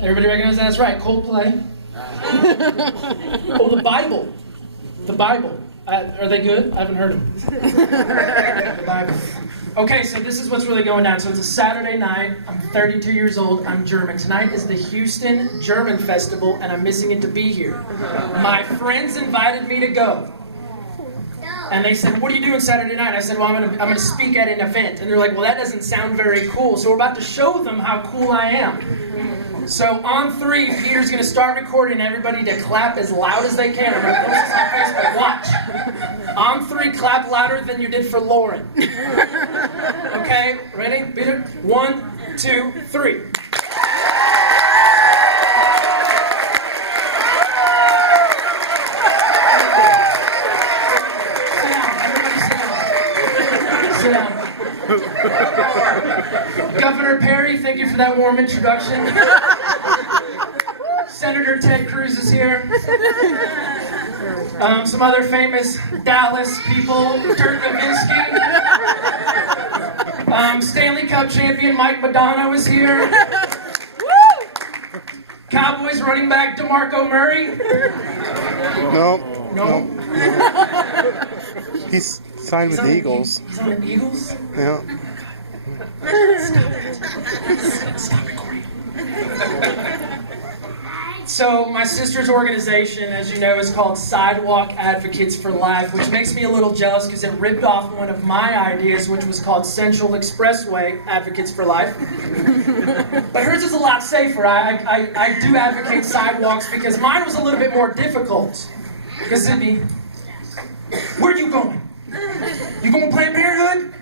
Everybody recognize that? That's right. Coldplay. Oh, the Bible. The Bible. Are they good? I haven't heard them. The Bible. Okay, so this is what's really going down. So it's a Saturday night. I'm 32 years old. I'm German. Tonight is the Houston German Festival, and I'm missing it to be here. My friends invited me to go. And they said, what are you doing Saturday night? I said, well, I'm gonna speak at an event. And they're like, well, that doesn't sound very cool. So we're about to show them how cool I am. So on 3, Peter's going to start recording everybody to clap as loud as they can. I'm going to post this on Facebook. Watch. On 3, clap louder than you did for Lauren. Okay, ready? Peter? 1, 2, 3. Sit down. Governor Perry, thank you for that warm introduction. Senator Ted Cruz is here. Some other famous Dallas people. Dirk Nowitzki. Stanley Cup champion Mike Madonna was here. Cowboys running back DeMarco Murray. No. He's signed with the Eagles. He's on the Eagles? Yeah. Stop recording. So my sister's organization, as you know, is called Sidewalk Advocates for Life, which makes me a little jealous because it ripped off one of my ideas, which was called Central Expressway Advocates for Life. But hers is a lot safer. I do advocate sidewalks because mine was a little bit more difficult. Because Sydney, where are you going? You going to Planned Parenthood?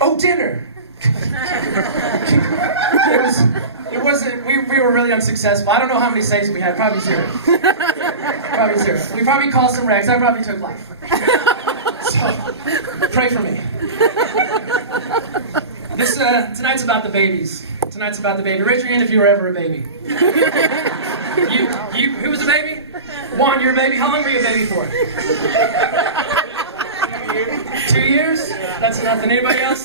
Oh, dinner. We were really unsuccessful. I don't know how many saves we had. Probably 0. Probably 0. We probably caused some wrecks. I probably took life. So, pray for me. Tonight's about the babies. Tonight's about the baby. Raise your hand if you were ever a baby. Who was a baby? Juan, you're a baby. How long were you a baby for? 2 years? That's nothing. Anybody else?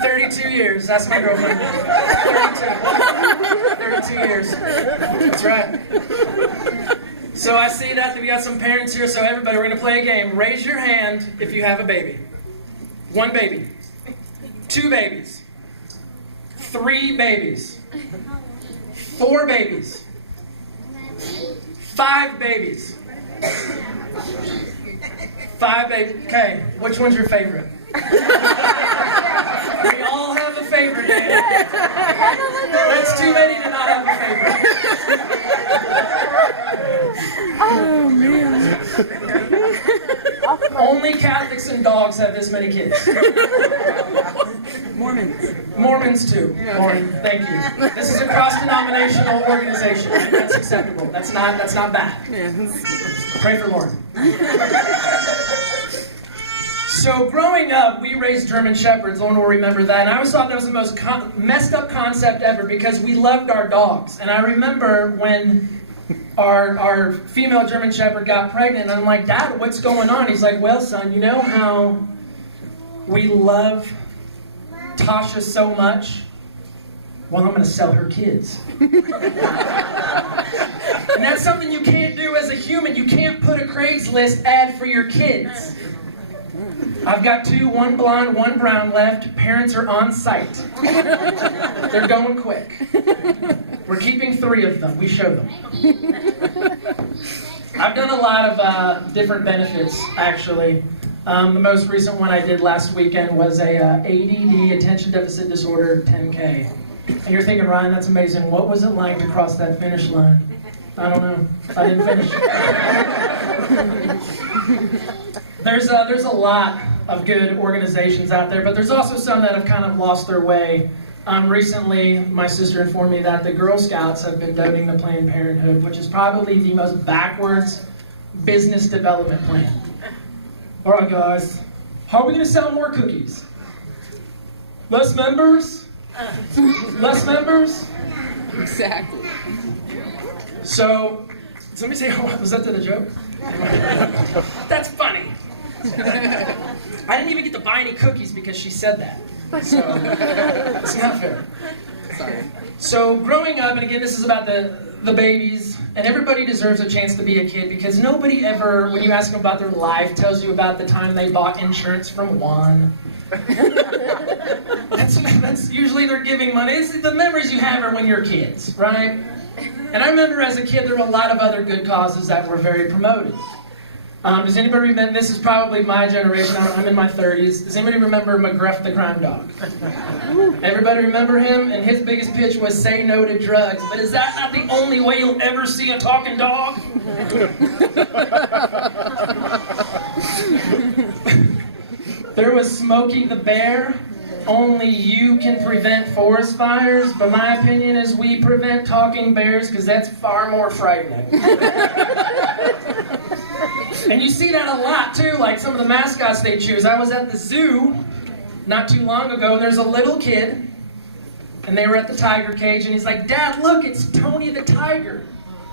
32 years. That's my girlfriend. 32 years. That's right. So I see that we got some parents here. So everybody, we're going to play a game. Raise your hand if you have a baby. 1 baby. 2 babies. 3 babies. 4 babies. 5 babies. 5 babies. Okay, which one's your favorite? We all have a favorite, man. That's too many to not have a favorite. Oh, man. Only Catholics and dogs have this many kids. Mormons too. Mormon, thank you. This is a cross-denominational organization. Right? That's acceptable. That's not bad. Pray for Lauren. So growing up, we raised German Shepherds. Lauren will remember that. And I always thought that was the most messed up concept ever because we loved our dogs. And I remember when our female German Shepherd got pregnant, and I'm like, Dad, what's going on? He's like, well, son, you know how we love Tasha so much? Well, I'm going to sell her kids. And that's something you can't do as a human. You can't put a Craigslist ad for your kids. I've got 2, 1 blonde, 1 brown left. Parents are on site. They're going quick. We're keeping 3 of them. We show them. I've done a lot of different benefits, actually. The most recent one I did last weekend was a ADD, Attention Deficit Disorder, 10K. And you're thinking, Ryan, that's amazing. What was it like to cross that finish line? I don't know. I didn't finish. There's a lot of good organizations out there, but there's also some that have kind of lost their way. Recently, my sister informed me that the Girl Scouts have been donating to Planned Parenthood, which is probably the most backwards business development plan. All right, guys, how are we going to sell more cookies? Less members? Less members? Exactly. So, somebody say, oh, was that the joke? That's funny. I didn't even get to buy any cookies because she said that. So, it's not fair. Sorry. So growing up, and again, this is about the babies, and everybody deserves a chance to be a kid because nobody ever, when you ask them about their life, tells you about the time they bought insurance from one. That's usually they're giving money. It's the memories you have are when you're kids, right? And I remember as a kid there were a lot of other good causes that were very promoted. Does anybody remember, this is probably my generation, I'm in my 30s, does anybody remember McGruff the Crime Dog? Everybody remember him? And his biggest pitch was say no to drugs, but is that not the only way you'll ever see a talking dog? There was Smokey the Bear. Only you can prevent forest fires, but my opinion is we prevent talking bears because that's far more frightening. And you see that a lot too, like some of the mascots they choose. I was at the zoo not too long ago, and there's a little kid, and they were at the tiger cage, and he's like, "Dad, look, it's Tony the Tiger."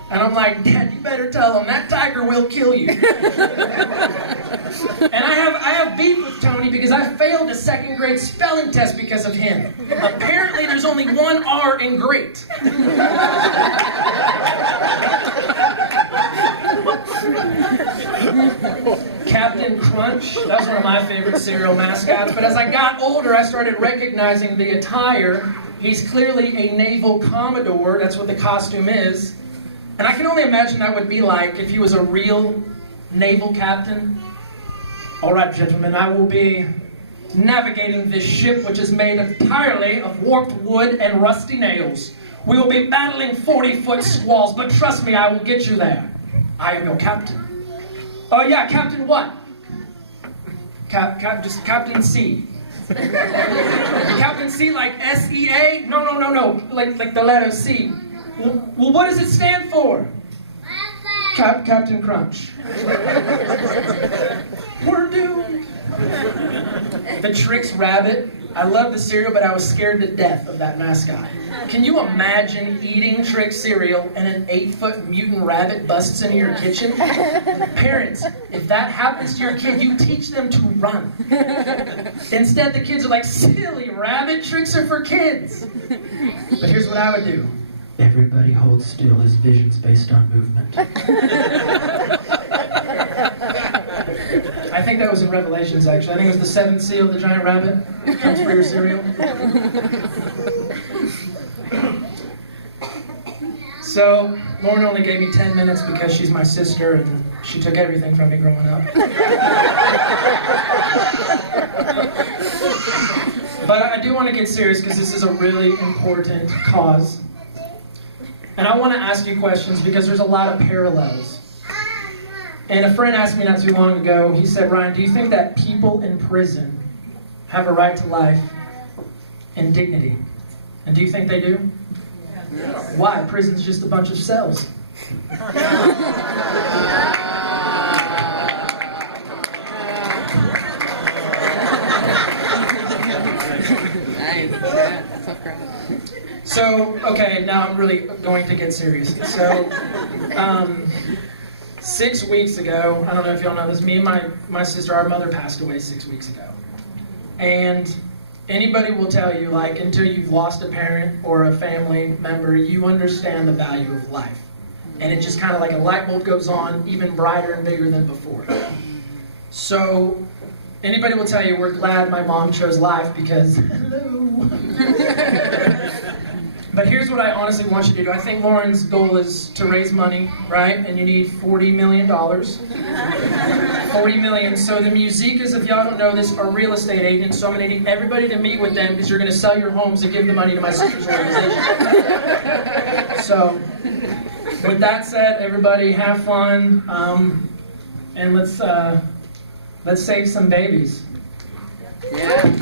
And I'm like, "Dad, you better tell him that tiger will kill you." And I have beef with Tony because I failed a second grade spelling test because of him. Apparently there's only one R in great. Captain Crunch, that was one of my favorite cereal mascots, but as I got older I started recognizing the attire. He's clearly a naval commodore, that's what the costume is. And I can only imagine that would be like if he was a real naval captain. All right, gentlemen, I will be navigating this ship which is made entirely of warped wood and rusty nails. We will be battling 40-foot squalls, but trust me, I will get you there. I am your captain. Oh yeah, Captain what? Just Captain C. Captain C like S-E-A? No, like the letter C. Well, what does it stand for? Captain Crunch. We're doomed. The Trix Rabbit. I love the cereal, but I was scared to death of that mascot. Can you imagine eating Trix cereal and an 8-foot mutant rabbit busts into your kitchen? Parents, if that happens to your kid, you teach them to run. Instead, the kids are like, "Silly rabbit, tricks are for kids." But here's what I would do. Everybody hold still. His vision's based on movement. I think that was in Revelations, actually. I think it was the seventh seal, the giant rabbit comes for your cereal. So, Lauren only gave me 10 minutes because she's my sister and she took everything from me growing up. But I do want to get serious because this is a really important cause. And I want to ask you questions because there's a lot of parallels. And a friend asked me not too long ago, he said, "Ryan, do you think that people in prison have a right to life and dignity?" And do you think they do? Yes. Why? Prison's just a bunch of cells. Nice. Tough crowd. So, okay, now I'm really going to get serious. So, 6 weeks ago, I don't know if y'all know this, me and my sister, our mother passed away 6 weeks ago. And anybody will tell you, like, until you've lost a parent or a family member, you understand the value of life. And it just kind of like a light bulb goes on, even brighter and bigger than before. So, anybody will tell you, we're glad my mom chose life because, hello. But here's what I honestly want you to do. I think Lauren's goal is to raise money, right? And you need $40 million. $40 million. So the Musikas, if y'all don't know this, are real estate agents. So I'm going to need everybody to meet with them because you're going to sell your homes and give the money to my sister's organization. So with that said, everybody have fun. And let's save some babies. Yeah.